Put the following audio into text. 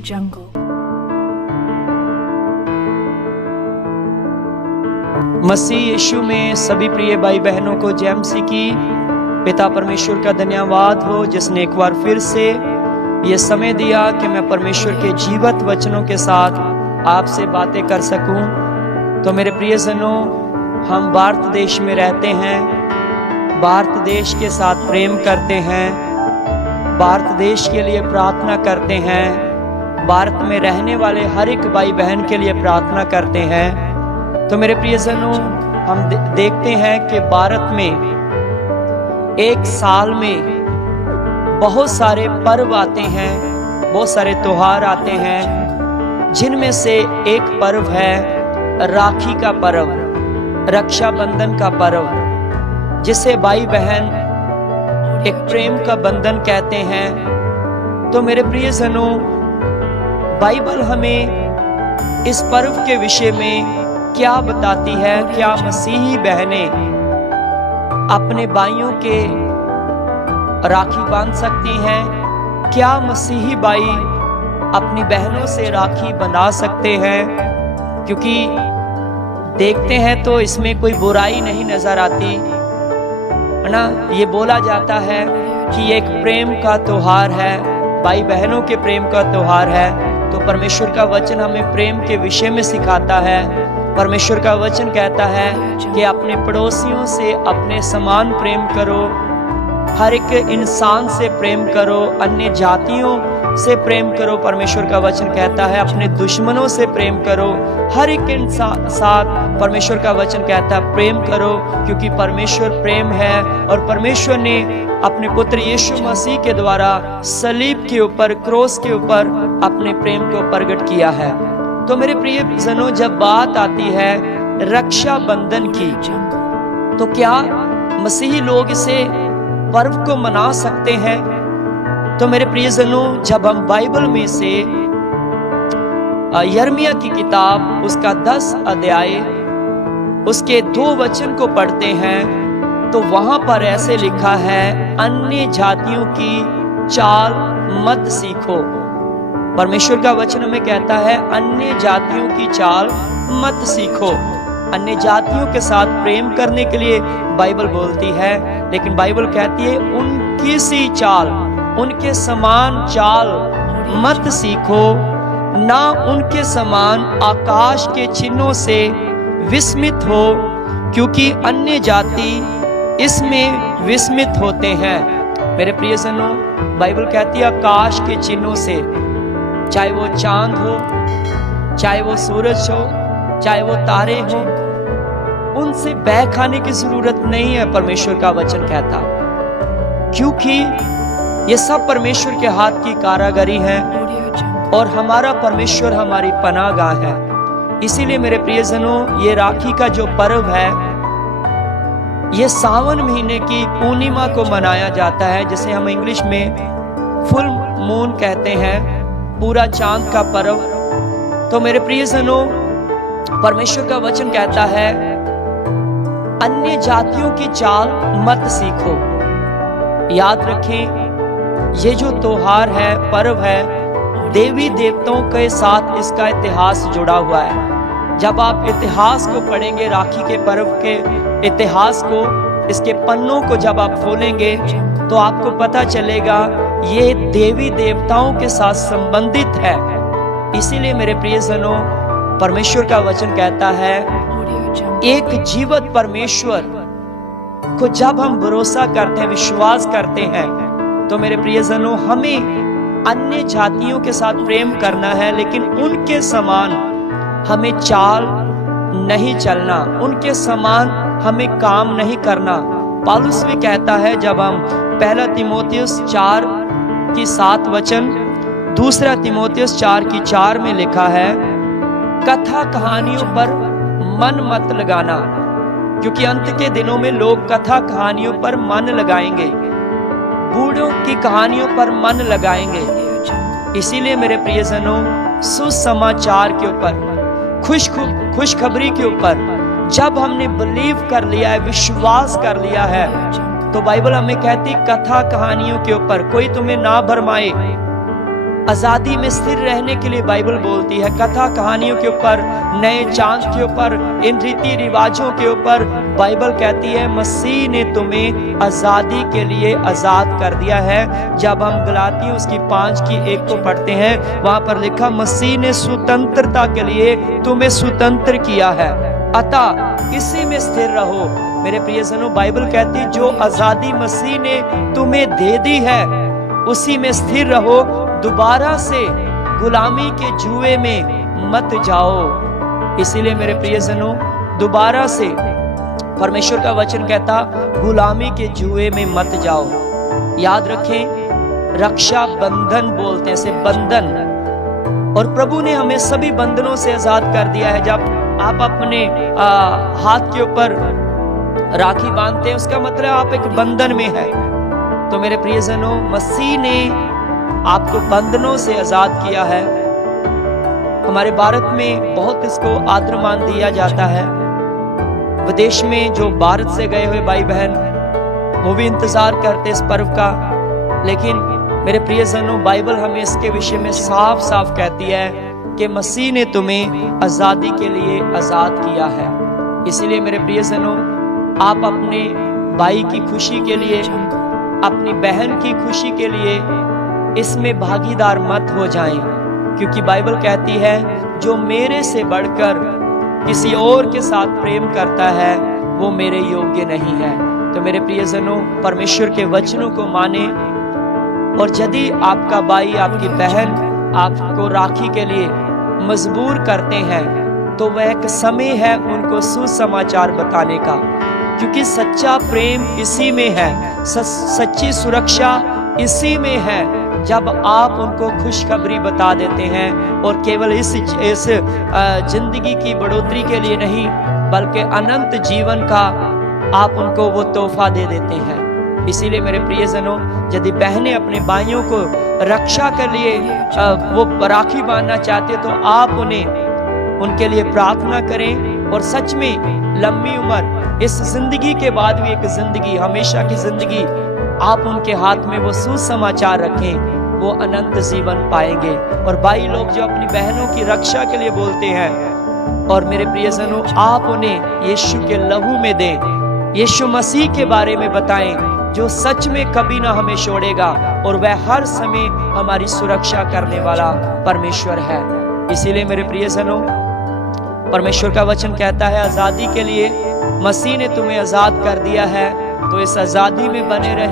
Jungle। मसीह यीशु में सभी प्रिय भाई बहनों को जय मसीह की। पिता परमेश्वर का धन्यवाद हो जिसने एक बार फिर से ये समय दिया कि मैं परमेश्वर के जीवित वचनों के साथ आपसे बातें कर सकूं। तो मेरे प्रियजनों, हम भारत देश में रहते हैं, भारत देश के साथ प्रेम करते हैं, भारत देश के लिए प्रार्थना करते हैं, भारत में रहने वाले हर एक भाई बहन के लिए प्रार्थना करते हैं। तो मेरे प्रियजनों, हम देखते हैं कि भारत में एक साल में बहुत सारे पर्व आते हैं, बहुत सारे त्योहार आते हैं, जिनमें से एक पर्व है राखी का पर्व, रक्षाबंधन का पर्व, जिसे भाई बहन एक प्रेम का बंधन कहते हैं। तो मेरे प्रियजनों, बाइबल हमें इस पर्व के विषय में क्या बताती है? क्या मसीही बहनें अपने भाइयों के राखी बांध सकती हैं? क्या मसीही भाई अपनी बहनों से राखी बंधा सकते हैं? क्योंकि देखते हैं तो इसमें कोई बुराई नहीं नजर आती, है ना। ये बोला जाता है कि ये एक प्रेम का त्योहार है, भाई बहनों के प्रेम का त्योहार है। तो परमेश्वर का वचन हमें प्रेम के विषय में सिखाता है। परमेश्वर का वचन कहता है कि अपने पड़ोसियों से अपने समान प्रेम करो, हर एक इंसान से प्रेम करो, अन्य जातियों से प्रेम करो। परमेश्वर का वचन कहता है अपने दुश्मनों से प्रेम करो, हर एक इंसान साथ परमेश्वर का वचन कहता है प्रेम करो, क्योंकि परमेश्वर प्रेम है। और परमेश्वर ने अपने पुत्र यीशु मसीह के द्वारा सलीब के ऊपर, क्रोस के ऊपर अपने प्रेम को प्रकट किया है। तो मेरे प्रिय जनों, जब बात आती है रक्षा बंधन की, तो क्या मसीही लोग इसे पर्व को मना सकते हैं? तो मेरे प्रियजनों, जब हम बाइबल में से यिर्मयाह की किताब उसका 10 अध्याय उसके 2 वचन को पढ़ते हैं, तो वहां पर ऐसे लिखा है, अन्य जातियों की चाल मत सीखो। परमेश्वर का वचन हमें कहता है अन्य जातियों की चाल मत सीखो। अन्य जातियों के साथ प्रेम करने के लिए बाइबल बोलती है, लेकिन बाइबल कहती है उनकी सी चाल, उनके समान चाल मत सीखो, ना उनके समान आकाश के चिन्हों से विस्मित हो, क्योंकि अन्य जाति इसमें विस्मित होते हैं। मेरे प्रियजनों, बाइबल कहती है आकाश के चिन्हों से, चाहे वो चांद हो, चाहे वो सूरज हो, चाहे वो तारे हो, उनसे बह खाने की जरूरत नहीं है। परमेश्वर का वचन कहता, क्योंकि ये सब परमेश्वर के हाथ की कारागरी है और हमारा परमेश्वर हमारी पनाहगाह है। इसीलिए मेरे प्रियजनों, ये राखी का जो पर्व है, ये सावन महीने की पूर्णिमा को मनाया जाता है, जिसे हम इंग्लिश में फुल मून कहते हैं, पूरा चांद का पर्व। तो मेरे प्रियजनों, परमेश्वर का वचन कहता है अन्य जातियों की चाल मत सीखो। याद रखें, ये जो त्योहार है, पर्व है, देवी देवताओं के साथ इसका इतिहास जुड़ा हुआ है। जब आप इतिहास को पढ़ेंगे, राखी के पर्व के इतिहास को, इसके पन्नों को जब आप खोलेंगे, तो आपको पता चलेगा ये देवी देवताओं के साथ संबंधित है। इसीलिए मेरे प्रियजनों, परमेश्वर का वचन कहता है एक जीवित परमेश्वर को जब हम भरोसा करते हैं, विश्वास करते हैं, तो मेरे प्रियजनों, हमें अन्य जातियों के साथ प्रेम करना है, लेकिन उनके समान हमें चाल नहीं चलना, उनके समान हमें काम नहीं करना। पौलुस भी कहता है, जब हम 1 तीमुथियुस 4 की 7 वचन, 2 तीमुथियुस 4 की 4 में लिखा है, कथा कहानियों पर मन मत लगाना, क्योंकि अंत के दिनों में लोग कथा कहानियों पर मन लगाएंगे, बूढ़ों की कहानियों पर मन लगाएंगे। इसीलिए मेरे प्रियजनों, सुसमाचार के ऊपर, खुशखबरी के ऊपर जब हमने बिलीव कर लिया है, विश्वास कर लिया है, तो बाइबल हमें कहती कथा कहानियों के ऊपर कोई तुम्हें ना भरमाए, आजादी में स्थिर रहने के लिए बाइबल बोलती है। कथा कहानियों के ऊपर, नए चांद के ऊपर, इन रीति रिवाजों के ऊपर बाइबल कहती है मसीह ने तुम्हें आजादी के लिए आजाद कर दिया है। जब हम गलातियों उसकी 5:1 को पढ़ते हैं, वहां पर लिखा मसीह ने स्वतंत्रता के लिए तुम्हें स्वतंत्र किया है, अतः इसी में स्थिर रहो। मेरे प्रियजनों, बाइबल कहती है जो आजादी मसीह ने तुम्हें दे दी है उसी में स्थिर रहो, दोबारा से गुलामी के जुए में मत जाओ। इसीलिए मेरे प्रियजनों, दोबारा से परमेश्वर का वचन कहता गुलामी के जुए में मत जाओ। याद रखें, रक्षा बंधन बोलते हैं, इसे बंधन, और प्रभु ने हमें सभी बंधनों से आजाद कर दिया है। जब आप अपने हाथ के ऊपर राखी बांधते हैं, उसका मतलब आप एक बंधन में है। तो मेरे प्रियजनों, मसीह ने आपको बंधनों से आजाद किया है। हमारे भारत में बहुत इसको आदर मान दिया जाता है। विदेश में जो भारत से गए हुए भाई बहन, वो भी इंतजार करते इस पर्व का। लेकिन मेरे प्रियजनों, बाइबल हमें इसके विषय में साफ साफ कहती है कि मसीह ने तुम्हें आजादी के लिए आजाद किया है। इसीलिए मेरे प्रियजनों, आप अपने भाई की खुशी के लिए, अपनी बहन की खुशी के लिए इसमें भागीदार मत हो जाएं, क्योंकि बाइबल कहती है जो मेरे से बढ़कर किसी और के साथ प्रेम करता है वो मेरे योग्य नहीं है। तो मेरे प्रियजनों, परमेश्वर के वचनों को माने, और यदि आपका भाई, आपकी बहन आपको राखी के लिए मजबूर करते हैं तो वह एक समय है उनको सुसमाचार बताने का, क्योंकि सच्चा प्रेम इसी में है, सच्ची सुरक्षा इसी में है, जब आप उनको खुशखबरी बता देते हैं, और केवल इस जिंदगी की बढ़ोतरी के लिए नहीं बल्कि अनंत जीवन का आप उनको वो तोहफा दे देते हैं। इसीलिए मेरे प्रियजनों, यदि बहनें अपने भाइयों को रक्षा के लिए वो राखी बांधना चाहते तो आप उन्हें उनके लिए प्रार्थना करें, और सच में लंबी उम्र, इस जिंदगी के बाद भी एक जिंदगी, हमेशा की जिंदगी आप उनके हाथ में वो सुसमाचार रखें, वो अनंत जीवन पाएंगे। और भाई लोग जो अपनी बहनों की रक्षा के लिए बोलते हैं, और मेरे प्रियजनों, आप उन्हें यीशु के लहू में दें, यीशु मसीह के बारे में बताएं, जो सच में कभी ना हमें छोड़ेगा, और वह हर समय हमारी सुरक्षा करने वाला परमेश्वर है। इसीलिए मेरे प्रियजनों, परमेश्वर का वचन कहता है आजादी के लिए मसीह ने तुम्हें आजाद कर दिया है, तो इस आजादी में बने रहें।